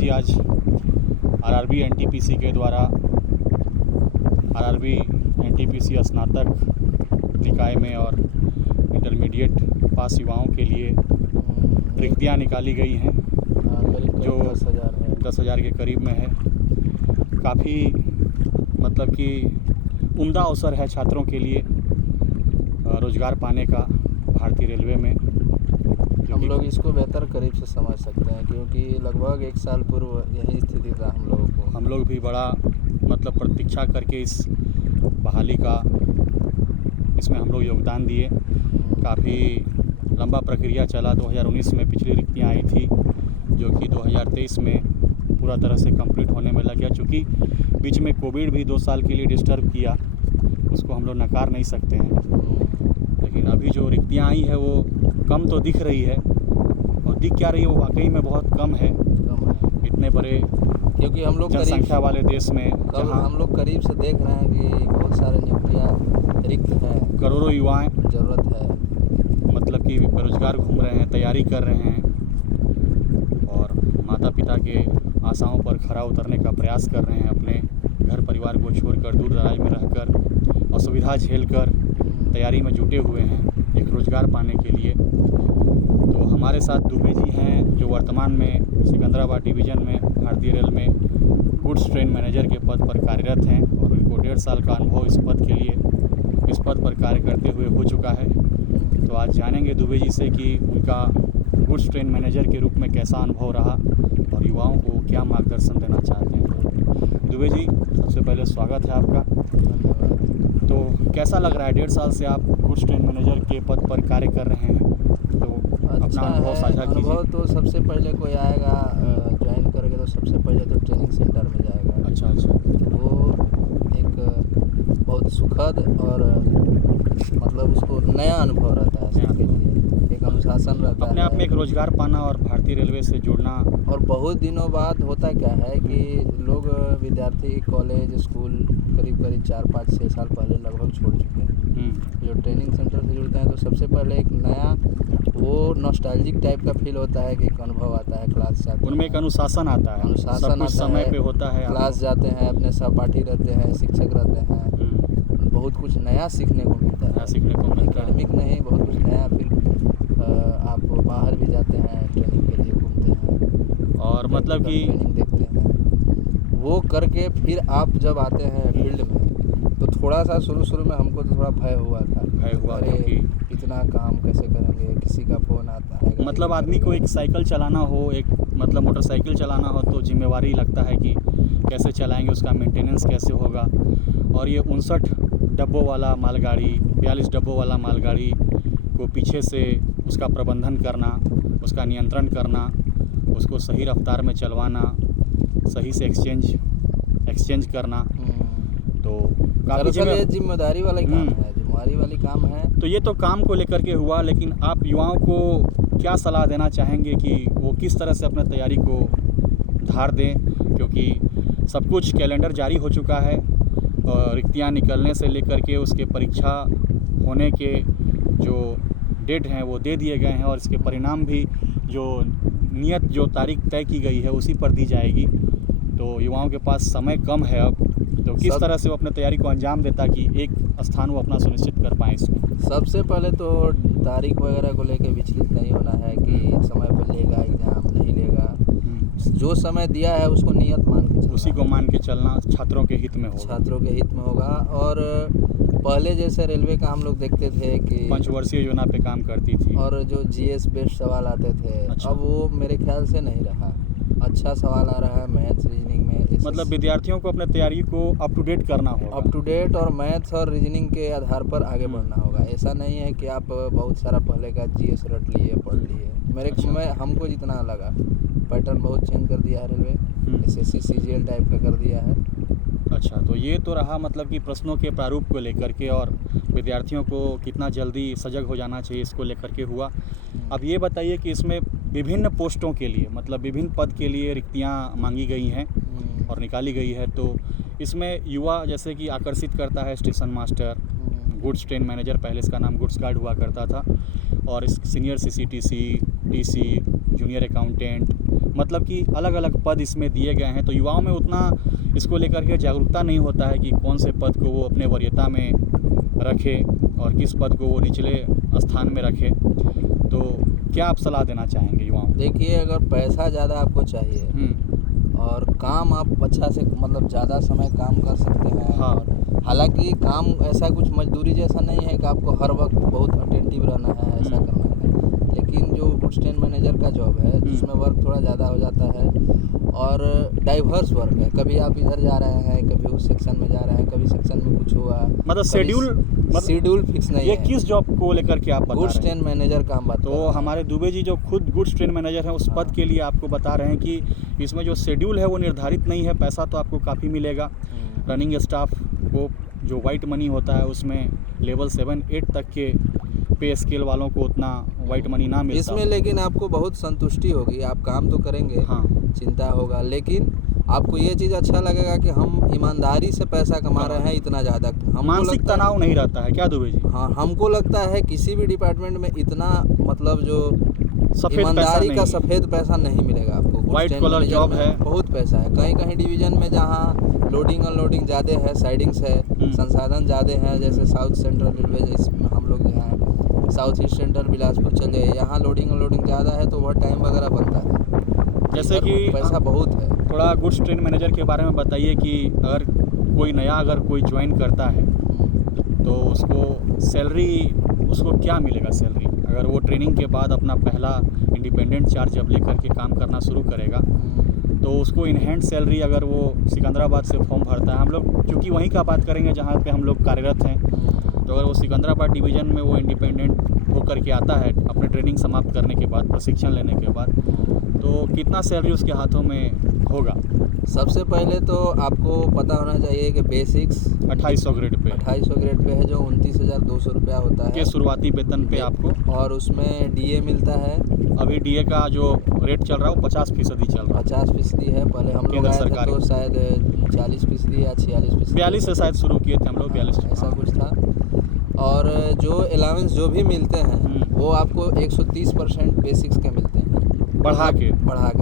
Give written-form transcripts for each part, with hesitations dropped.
जी, आज RRB NTPC के द्वारा आरआरबी एनटीपीसी स्नातक निकाय में और इंटरमीडिएट पास युवाओं के लिए रिक्तियाँ निकाली गई हैं जो 10,000 के करीब में है। काफ़ी मतलब कि उम्दा अवसर है छात्रों के लिए रोज़गार पाने का भारतीय रेलवे में। हम लोग इसको बेहतर करीब से समझ सकते हैं क्योंकि लगभग 1 साल पूर्व यही स्थिति था हम लोगों को। हम लोग भी बड़ा मतलब प्रतीक्षा करके इस बहाली का इसमें हम लोग योगदान दिए। काफ़ी लंबा प्रक्रिया चला। 2019 में पिछली रिक्तियाँ आई थी जो कि 2023 में पूरा तरह से कंप्लीट होने में लग गया। चूँकि बीच में कोविड भी 2 साल के लिए डिस्टर्ब किया, उसको हम लोग नकार नहीं सकते हैं। लेकिन अभी जो रिक्तियाँ आई है वो कम तो दिख रही है, और दिख क्या रही है वो वाकई में बहुत कम है इतने बड़े क्योंकि हम लोग जनसंख्या वाले देश में जहाँ हम लोग करीब से देख रहे हैं कि बहुत सारे नियुक्तियाँ रिक्त हैं, करोड़ों युवाएं ज़रूरत है, मतलब कि बेरोजगार घूम रहे हैं, तैयारी कर रहे हैं और माता पिता के आशाओं पर खरा उतरने का प्रयास कर रहे हैं। अपने घर परिवार को छोड़कर दूर दराज में रहकर असुविधा झेलकर तैयारी में जुटे हुए हैं एक रोज़गार पाने के लिए। तो हमारे साथ दुबे जी हैं जो वर्तमान में सिकंदराबाद डिवीज़न में भारतीय रेल में गुड्स ट्रेन मैनेजर के पद पर कार्यरत हैं और उनको 1.5 साल का अनुभव इस पद पर कार्य करते हुए हो चुका है। तो आज जानेंगे दुबे जी से कि उनका गुड्स ट्रेन मैनेजर के रूप में कैसा अनुभव रहा और युवाओं को क्या मार्गदर्शन देना चाहते हैं। तो दुबे जी, सबसे पहले स्वागत है आपका। तो कैसा लग रहा है 1.5 साल से आप गुड्स ट्रेन मैनेजर के पद पर कार्य कर रहे हैं, तो अपना अनुभव साझा कीजिए। अनुभव तो सबसे पहले कोई आएगा ज्वाइन करेगा तो सबसे पहले तो ट्रेनिंग सेंटर में जाएगा। अच्छा। वो एक बहुत सुखद और मतलब उसको नया अनुभव रहता है सबके लिए, एक अनुशासन रहता है। अपने आप में एक रोज़गार पाना और भारतीय रेलवे से जुड़ना। और बहुत दिनों बाद होता क्या है कि लोग विद्यार्थी कॉलेज स्कूल करीब 4-5-6 साल पहले लगभग छोड़ चुके हैं। जो ट्रेनिंग सेंटर से जुड़ते हैं तो सबसे पहले एक नया वो नॉस्टैल्जिक टाइप का फील होता है कि एक अनुभव आता है। क्लास जाते हैं, उनमें एक अनुशासन आता है, सब कुछ समय पे होता है। क्लास जाते हैं, अपने सहपाठी रहते हैं, शिक्षक रहते हैं, बहुत कुछ नया सीखने को मिलता है। एकेडमिक नहीं, बहुत कुछ नया। फिर आप बाहर भी जाते हैं ट्रेनिंग के लिए, घूमते हैं और मतलब कि ट्रेनिंग देखते हैं। वो करके फिर आप जब आते हैं फील्ड में तो थोड़ा सा शुरू में हमको तो थोड़ा भय हुआ क्योंकि इतना काम कैसे करेंगे, किसी का फ़ोन आता है। मतलब आदमी को एक साइकिल चलाना हो, एक मतलब मोटरसाइकिल चलाना हो तो जिम्मेवारी लगता है कि कैसे चलाएंगे, उसका मेंटेनेंस कैसे होगा। और ये 59 डब्बों वाला मालगाड़ी, 42 डब्बों वाला मालगाड़ी को पीछे से उसका प्रबंधन करना, उसका नियंत्रण करना, उसको सही रफ्तार में चलवाना, सही से एक्सचेंज करना, तो काफ़ी जिम्मेदारी वाला काम है। तो ये तो काम को लेकर के हुआ, लेकिन आप युवाओं को क्या सलाह देना चाहेंगे कि वो किस तरह से अपने तैयारी को धार दें, क्योंकि सब कुछ कैलेंडर जारी हो चुका है और रिक्तियाँ निकलने से लेकर के उसके परीक्षा होने के जो डेट हैं वो दे दिए गए हैं और इसके परिणाम भी जो तारीख तय की गई है उसी पर दी जाएगी। तो युवाओं के पास समय कम है अब, तो किस तरह से वो अपने तैयारी को अंजाम देता कि एक स्थान वो अपना सुनिश्चित कर पाएँ इसमें। सबसे पहले तो तारीख वगैरह को लेकर विचलित नहीं होना है कि समय पर लेगा एग्ज़ाम, नहीं लेगा। जो समय दिया है उसको नियत मान के चलना, उसी को मान के चलना छात्रों के हित में होगा। और पहले जैसे रेलवे का हम लोग देखते थे कि 5 वर्षीय योजना पे काम करती थी और जो जीएस बेस्ड सवाल आते थे। अच्छा। अब वो मेरे ख्याल से नहीं रहा। अच्छा सवाल आ रहा है मैथ्स रीजनिंग में। मतलब विद्यार्थियों को अपने तैयारी को अप टू डेट करना होगा। अप टू डेट और मैथ्स और रीजनिंग के आधार पर आगे बढ़ना होगा। ऐसा नहीं है कि आप बहुत सारा पहले का जीएस रट लिए, पढ़ लिए। हमको जितना लगा पैटर्न बहुत चेंज कर दिया है रेलवे, एसएससी सीजीएल टाइप का कर दिया है। अच्छा, तो ये तो रहा मतलब कि प्रश्नों के प्रारूप को लेकर के और विद्यार्थियों को कितना जल्दी सजग हो जाना चाहिए इसको लेकर के हुआ। अब ये बताइए कि इसमें विभिन्न पोस्टों के लिए मतलब विभिन्न पद के लिए रिक्तियाँ मांगी गई हैं और निकाली गई है। तो इसमें युवा जैसे कि आकर्षित करता है station master, goods train manager, पहले इसका नाम गुड्स गार्ड हुआ करता था, और senior CCTC, TC, junior accountant, मतलब कि अलग अलग पद इसमें दिए गए हैं। तो युवाओं में उतना इसको लेकर के जागरूकता नहीं होता है कि कौन से पद को वो अपने वरीयता में रखे और किस पद को वो निचले स्थान में रखे। तो क्या आप सलाह देना चाहेंगे युवाओं को? देखिए, अगर पैसा ज़्यादा आपको चाहिए और काम आप अच्छा से मतलब ज़्यादा समय काम कर सकते हैं। हाँ। हालांकि काम ऐसा कुछ मजदूरी जैसा नहीं है कि आपको हर वक्त बहुत अटेंटिव रहना है, ऐसा करना है। लेकिन जो गुड्स ट्रेन मैनेजर का जॉब है जिसमें वर्क थोड़ा ज़्यादा हो जाता है और डाइवर्स वर्क है। कभी आप इधर जा रहे हैं, कभी उस सेक्शन में जा रहे हैं, कभी सेक्शन में कुछ हुआ, मतलब शेड्यूल फिक्स नहीं ये है। किस जॉब को लेकर के आप बता गुड्स रहे हैं? ट्रेन मैनेजर का हम बात कर रहे तो हैं। हमारे दुबे जी जो खुद गुड्स ट्रेन मैनेजर हैं उस पद के लिए आपको बता रहे हैं कि इसमें जो शेड्यूल है वो निर्धारित नहीं है। पैसा तो आपको काफ़ी मिलेगा। रनिंग स्टाफ को जो वाइट मनी होता है उसमें लेवल 7-8 तक के पे स्केल वालों को उतना वाइट मनी ना मिलता। इसमें लेकिन आपको बहुत संतुष्टि होगी, आप काम तो करेंगे, हाँ। चिंता होगा, लेकिन आपको ये चीज़ अच्छा लगेगा कि हम ईमानदारी से पैसा कमा रहे हैं इतना ज़्यादा। मानसिक तनाव नहीं रहता है क्या दुबे जी? हाँ, हमको लगता है किसी भी डिपार्टमेंट में इतना मतलब जो सफ़ेद ईमानदारी पैसा का नहीं। सफ़ेद पैसा नहीं मिलेगा आपको। White collar job है। बहुत पैसा है। कहीं कहीं डिवीज़न में जहाँ लोडिंग अनलोडिंग ज़्यादा है, साइडिंग्स है, संसाधन ज़्यादा है, जैसे साउथ सेंट्रल रेलवे जिसमें हम लोग यहाँ साउथ ईस्ट सेंटर बिलासपुर चल जाए, यहाँ लोडिंग अनलोडिंग ज़्यादा है तो ओवर टाइम वगैरह बनता है। जैसे कि पैसा बहुत है। थोड़ा गुड्स ट्रेन मैनेजर के बारे में बताइए कि अगर कोई ज्वाइन करता है तो उसको सैलरी उसको क्या मिलेगा सैलरी? अगर वो ट्रेनिंग के बाद अपना पहला इंडिपेंडेंट चार्ज जब लेकर के काम करना शुरू करेगा तो उसको इन हैंड सैलरी, अगर वो सिकंदराबाद से फॉर्म भरता है, हम लोग क्योंकि वहीं का बात करेंगे जहाँ पे हम लोग कार्यरत हैं, तो अगर वो सिकंदराबाद डिवीज़न में वो इंडिपेंडेंट होकर के आता है अपने ट्रेनिंग समाप्त करने के बाद, प्रशिक्षण लेने के बाद, तो कितना सैलरी उसके हाथों में होगा? सबसे पहले तो आपको पता होना चाहिए कि basics 2800 grade pay 2800 grade pay है जो 29,200 रुपया होता है के शुरुआती वेतन पे आपको, और उसमें डीए मिलता है। अभी डीए का जो रेट चल रहा है वो 50% चल रहा है। 50% है। पहले हम लोग केंद्र आए थे सरकार तो शायद 40% या 46%, 42 से शायद शुरू किए थे हम लोग, 42 ऐसा कुछ था। और जो अलाउंस जो भी मिलते हैं वो आपको 130% बेसिक्स के मिलते हैं, बढ़ा के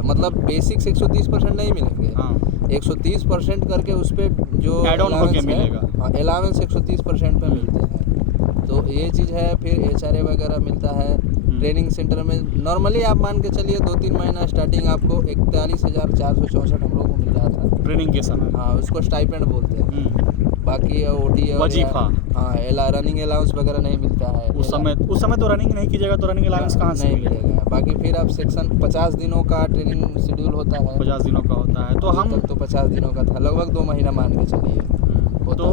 मतलब बेसिक्स 130% नहीं मिलेंगे। हाँ। 130% करके उस पर जो Add on होके allowance है, मिलेगा। हाँ, अलाउंस 130% पे मिलते हैं। तो ये चीज़ है। फिर एचआरए वगैरह मिलता है ट्रेनिंग सेंटर में। नॉर्मली आप मान के चलिए 2-3 महीना स्टार्टिंग आपको 41,464 हम लोगों को मिल रहा था। ट्रेनिंग के समय। हाँ, उसको स्टाइपेंड बोलते हैं। बाकी ओटी और वजीफा। हाँ, रनिंग अलाउंस वगैरह नहीं मिलता है उस समय तो रनिंग नहीं कीजिएगा तो रनिंग अलाउंस कहाँ से नहीं मिलेगा? मिलेगा। बाकी फिर आप सेक्शन 50 दिनों का ट्रेनिंग शेड्यूल होता है। 50 दिनों का होता है। तो हम तक तो 50 दिनों का था, लगभग 2 महीना मान के चलिए। तो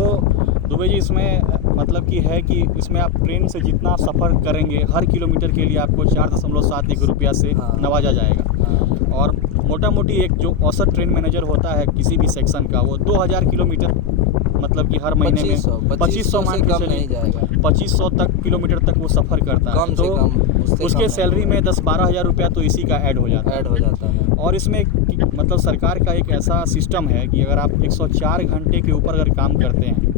दुबे जी इसमें मतलब कि है कि इसमें आप ट्रेन से जितना सफ़र करेंगे हर किलोमीटर के लिए आपको 4.71 रुपया से नवाजा जाएगा। और मोटा मोटी एक जो औसत ट्रेन मैनेजर होता है किसी भी सेक्शन का वो 2000 किलोमीटर मतलब कि हर महीने में 2500 मान के चलिए 2500 तक किलोमीटर तक वो सफ़र करता है। कम से कम उसके सैलरी में 10-12 हज़ार रुपया तो इसी का ऐड हो जाता है। और इसमें मतलब सरकार का एक ऐसा सिस्टम है कि अगर आप 104 घंटे के ऊपर अगर काम करते हैं,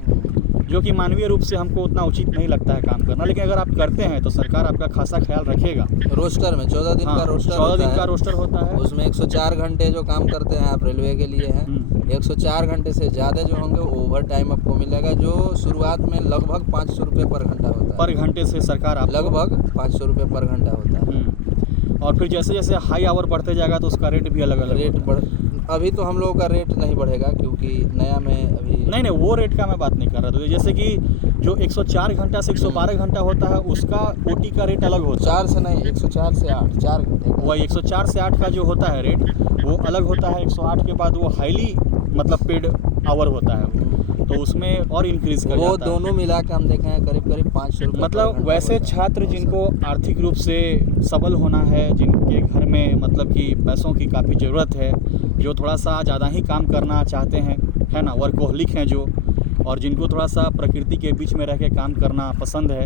जो कि मानवीय रूप से हमको उतना उचित नहीं लगता है काम करना, लेकिन अगर आप करते हैं तो सरकार आपका खासा ख्याल रखेगा। रोस्टर में 14 दिन का रोस्टर 14 दिन का रोस्टर होता है। उसमें 104 घंटे जो काम करते हैं आप रेलवे के लिए हैं, 104 घंटे से ज़्यादा जो होंगे ओवर टाइम आपको मिलेगा, जो शुरुआत में लगभग 500 रुपये पर घंटा होता है। पर घंटे से सरकार आपको लगभग 500 रुपये पर घंटा होता है। और फिर जैसे जैसे हाई आवर बढ़ते जाएगा तो उसका रेट भी अलग अलग रेट बढ़ अभी तो हम लोगों का रेट नहीं बढ़ेगा क्योंकि नया में अभी नहीं वो रेट का मैं बात नहीं कर रहा। तो जैसे कि जो 104 घंटा से 112 घंटा होता है उसका ओटी का रेट अलग होता है। 4 से नहीं 104 से 8 4 घंटे का। वही 104 से 8 का जो होता है रेट वो अलग होता है। 108 के बाद वो हाईली मतलब पेड आवर होता है तो उसमें और इंक्रीज कर वो जाता है। दोनों मिला के हम देखें करीब 500 रुपये मतलब वैसे छात्र जिनको आर्थिक रूप से सबल होना है, जिनके घर में मतलब कि पैसों की काफ़ी ज़रूरत है, जो थोड़ा सा ज़्यादा ही काम करना चाहते हैं, है ना, वर्कोहलिक हैं जो, और जिनको थोड़ा सा प्रकृति के बीच में रह के काम करना पसंद है,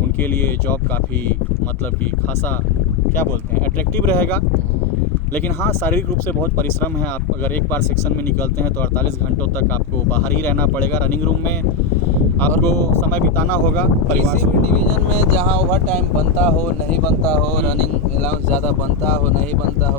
उनके लिए जॉब काफ़ी मतलब कि खासा क्या बोलते हैं अट्रैक्टिव रहेगा। लेकिन हाँ, शारीरिक रूप से बहुत परिश्रम है। आप अगर एक बार सेक्शन में निकलते हैं तो 48 घंटों तक आपको बाहर ही रहना पड़ेगा। रनिंग रूम में आपको समय बिताना होगा परिवार किसी से। भी डिवीज़न में जहाँ ओवर टाइम बनता हो नहीं बनता हो, रनिंग अलाउंस ज़्यादा बनता हो नहीं बनता हो,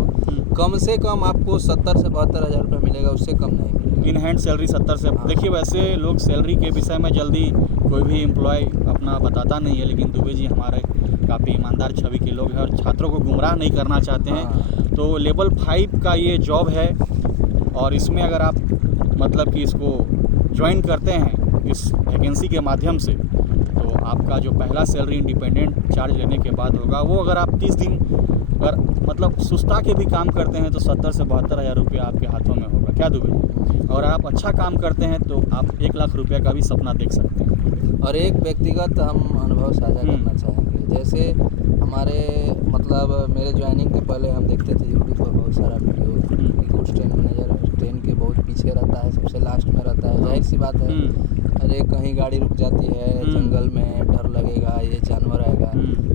कम से कम आपको 70 से 72 हज़ार रुपये मिलेगा, उससे कम नहीं मिलेगा। इन हैंड सैलरी 70 से। हाँ। देखिए, वैसे लोग सैलरी के विषय में जल्दी कोई भी एम्प्लॉय अपना बताता नहीं है, लेकिन दुबे जी हमारे काफ़ी ईमानदार छवि के लोग हैं और छात्रों को गुमराह नहीं करना चाहते हैं। हाँ। तो लेवल 5 का ये जॉब है और इसमें अगर आप मतलब कि इसको ज्वाइन करते हैं इस वैकेंसी के माध्यम से, तो आपका जो पहला सैलरी इंडिपेंडेंट चार्ज लेने के बाद होगा, वो अगर आप 30 दिन अगर मतलब सुस्ता के भी काम करते हैं तो 70 से 72 हज़ार रुपया आपके हाथों में होगा। क्या दुबे? और आप अच्छा काम करते हैं तो आप 1 लाख रुपये का भी सपना देख सकते हैं। और एक व्यक्तिगत हम अनुभव साझा करना चाहेंगे। जैसे हमारे मतलब मेरे ज्वाइनिंग के पहले हम देखते थे यूट्यूब पर बहुत सारा वीडियो कि कुछ ट्रेन मैनेजर ट्रेन के बहुत पीछे रहता है, सबसे लास्ट में रहता है। जाहिर सी बात है, अरे कहीं गाड़ी रुक जाती है जंगल में, डर लगेगा, ये जानवर आएगा।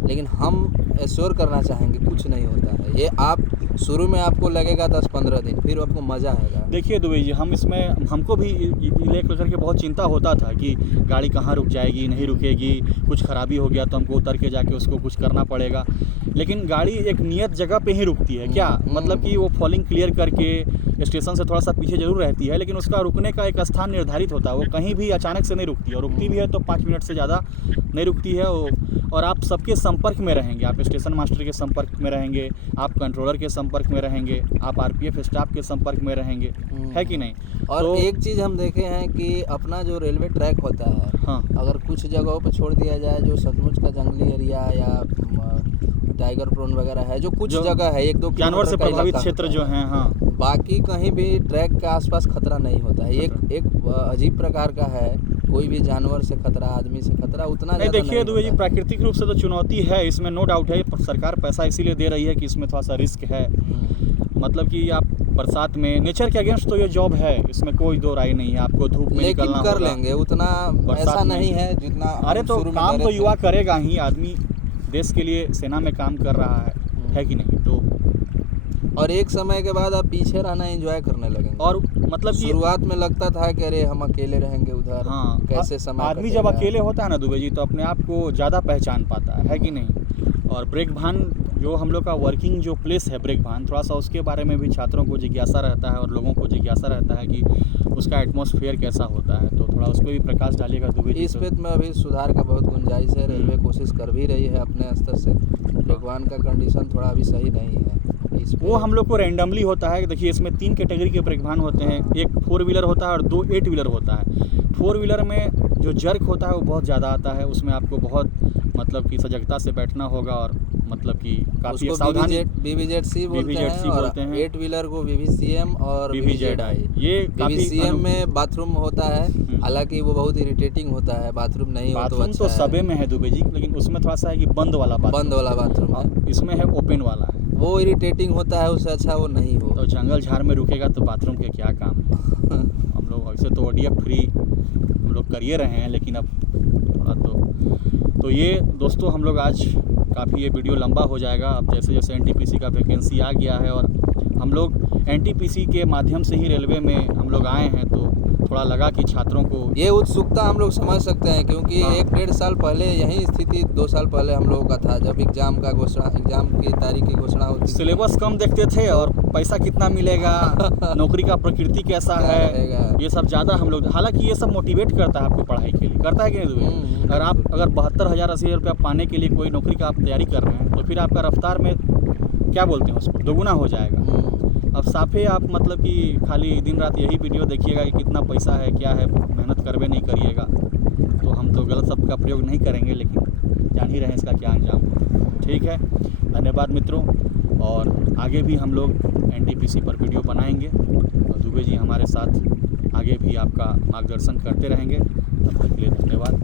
लेकिन हम एश्योर करना चाहेंगे कुछ नहीं होता है। ये आप शुरू में आपको लगेगा 10-15 दिन, फिर आपको मज़ा आएगा। देखिए दुबे जी, हम इसमें हमको भी लेकर के बहुत चिंता होता था कि गाड़ी कहाँ रुक जाएगी, नहीं रुकेगी, कुछ खराबी हो गया तो हमको उतर के जाके उसको कुछ करना पड़ेगा। लेकिन गाड़ी एक नियत जगह पे ही रुकती है। क्या मतलब कि वो फॉलिंग क्लियर करके स्टेशन से थोड़ा सा पीछे जरूर रहती है, लेकिन उसका रुकने का एक स्थान निर्धारित होता है। वो कहीं भी अचानक से नहीं रुकती है, और रुकती भी है तो 5 मिनट से ज़्यादा नहीं रुकती है। और आप सबके संपर्क में रहेंगे, आप स्टेशन मास्टर के संपर्क में रहेंगे, आप कंट्रोलर के संपर्क में रहेंगे, आप आरपीएफ स्टाफ के संपर्क में रहेंगे, है कि नहीं? और तो एक चीज़ हम देखे हैं कि अपना जो रेलवे ट्रैक होता है, हाँ, अगर कुछ जगहों पर छोड़ दिया जाए जो सचमुच का जंगली एरिया या टाइगर प्रोन वगैरह है, जो कुछ जगह है 1-2 जानवर से प्रभावित क्षेत्र जो हैं, हाँ, बाकी कहीं भी ट्रैक के आसपास खतरा नहीं होता है। एक अजीब प्रकार का है, कोई भी जानवर से खतरा, आदमी से खतरा उतना नहीं। देखिए दुबे जी, प्राकृतिक रूप से तो चुनौती है, इसमें नो डाउट है। सरकार पैसा इसीलिए दे रही है कि इसमें थोड़ा सा रिस्क है। मतलब कि आप बरसात में नेचर के अगेंस्ट तो ये जॉब है, इसमें कोई दो राय नहीं है। आपको धूप में निकलना कर लेंगे, उतना ऐसा नहीं है जितना। अरे तो काम तो युवा करेगा ही, आदमी देश के लिए सेना में काम कर रहा है कि नहीं? तो और एक समय के बाद आप पीछे रहना एंजॉय करने लगेंगे। और मतलब कि शुरुआत में लगता था कि अरे हम अकेले रहेंगे उधर, हाँ, कैसे समय आदमी जब अकेले होता है ना दुबे जी, तो अपने आप को ज़्यादा पहचान पाता है कि नहीं? और ब्रेक भान जो हम लोग का वर्किंग जो प्लेस है ब्रेक भान, थोड़ा सा उसके बारे में भी छात्रों को जिज्ञासा रहता है और लोगों को जिज्ञासा रहता है कि उसका एटमॉस्फेयर कैसा होता है। तो थोड़ा उस पर भी प्रकाश डालिएगा दुबे जी। इस पे में अभी सुधार का बहुत गुंजाइश है। रेलवे कोशिश कर भी रही है अपने स्तर से। ब्रेक भान का कंडीशन थोड़ा अभी सही नहीं है। वो हम लोग को रैंडमली होता है। देखिए, इसमें 3 कैटेगरी के ब्रेक भान होते हैं। एक 4 व्हीलर होता है और 2 8 व्हीलर होता है। 4 व्हीलर में जो जर्क होता है वो बहुत ज़्यादा आता है, उसमें आपको बहुत मतलब कि सजगता से बैठना होगा और मतलब कि काफ़ी सावधानी। BVZC बोलते हैं। 8 व्हीलर को BVCM और BVZI। ये BVCM में बाथरूम होता है, हालांकि वो बहुत इरिटेटिंग होता है। बाथरूम नहीं हो तो अच्छा तो सबे में है दुबे जी, लेकिन उसमें थोड़ा सा है कि बंद वाला बाथरूम है। इसमें है ओपन वाला है, वो इरिटेटिंग होता है, उससे अच्छा वो नहीं हो। तो जंगल झाड़ में रुकेगा तो बाथरूम के क्या काम है। हम लोग वैसे तो ODF फ्री हम लोग करिए रहे हैं, लेकिन अब थोड़ा तो ये दोस्तों हम लोग आज काफ़ी ये वीडियो लंबा हो जाएगा। अब जैसे जैसे NTPC का वैकेंसी आ गया है और हम लोग NTPC के माध्यम से ही रेलवे में हम लोग आए हैं, तो थोड़ा लगा कि छात्रों को ये उत्सुकता हम लोग समझ सकते हैं, क्योंकि 1-1.5 साल पहले यही स्थिति 2 साल पहले हम लोगों का था, जब एग्ज़ाम की तारीख की घोषणा होती। सिलेबस कम देखते थे और पैसा कितना मिलेगा, नौकरी का प्रकृति कैसा है, ये सब ज़्यादा हम लोग। हालांकि ये सब मोटिवेट करता है आपको पढ़ाई के लिए, करता है कि नहीं दुबे? अगर आप 72,000 80,000 रुपया पाने के लिए कोई नौकरी का आप तैयारी कर रहे हैं, तो फिर आपका रफ्तार में क्या बोलते हैं उसको, दोगुना हो जाएगा। अब साफे आप मतलब कि खाली दिन रात यही वीडियो देखिएगा कि कितना पैसा है, क्या है, मेहनत करवे नहीं करिएगा, तो हम तो गलत शब्द का प्रयोग नहीं करेंगे, लेकिन जान ही रहे हैं इसका क्या अंजाम। ठीक है, धन्यवाद मित्रों, और आगे भी हम लोग NTPC पर वीडियो बनाएंगे और दुबे जी हमारे साथ आगे भी आपका मार्गदर्शन करते रहेंगे। तब तक के लिए धन्यवाद।